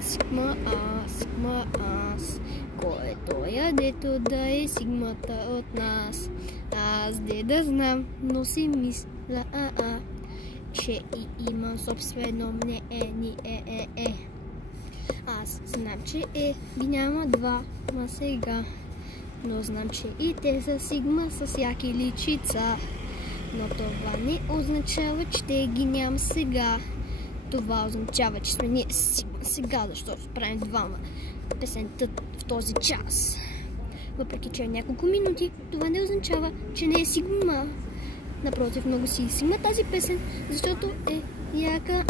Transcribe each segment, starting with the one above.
Сигма аз. Кой е той, дето да е сигмата от нас? Аз де да знам, но си мисля, че и имам собствено мнение. Аз знам, че ги няма два, ма сега. Но знам, че и те са сигма с всяки личица. Но това не означава, че те ги няма сега. Това означава, че сме ние сигма сега, защото правим двама песента в този час. Въпреки, че е няколко минути, това не означава, че не е сигма. Напротив, много си сигма тази песен, защото е яка.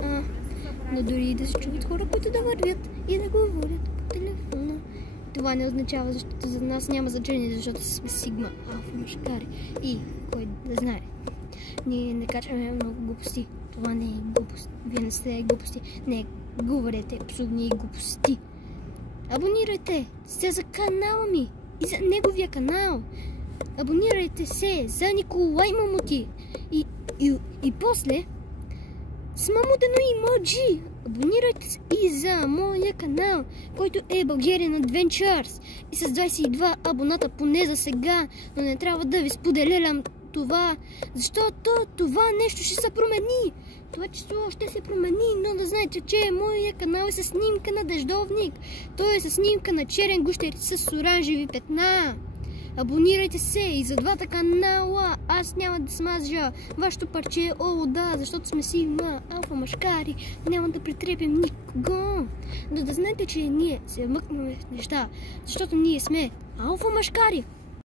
Но дори да се чуват хора, които да вървят и да говорят по телефона. Това не означава, защото за нас няма значение, защото сме сигма, алфа мъжкари. И кой да знае. Ние не качваме много глупости. Това не е глупост. Вие не сте глупости. Не говорете абсолютни глупости. Абонирайте се за канала ми и за неговия канал. Абонирайте се за Николай Мамоти. И после с мамутено емоджи. Абонирайте се и за моя канал, който е Bulgarian Adventures. И с 22 абоната поне за сега. Но не трябва да ви споделям това, защото това нещо ще се промени. Това число ще се промени, но да знаете, че моя канал е с снимка на дъждовник. Той е с снимка на черен гущер с оранжеви петна. Абонирайте се и за двата канала. Аз няма да смажа вашето парче, да, защото сме сигма, алфа мъжкари. Няма да притрепим никого. Но да знаете, че ние се мъкнем неща, защото ние сме алфа мъжкари.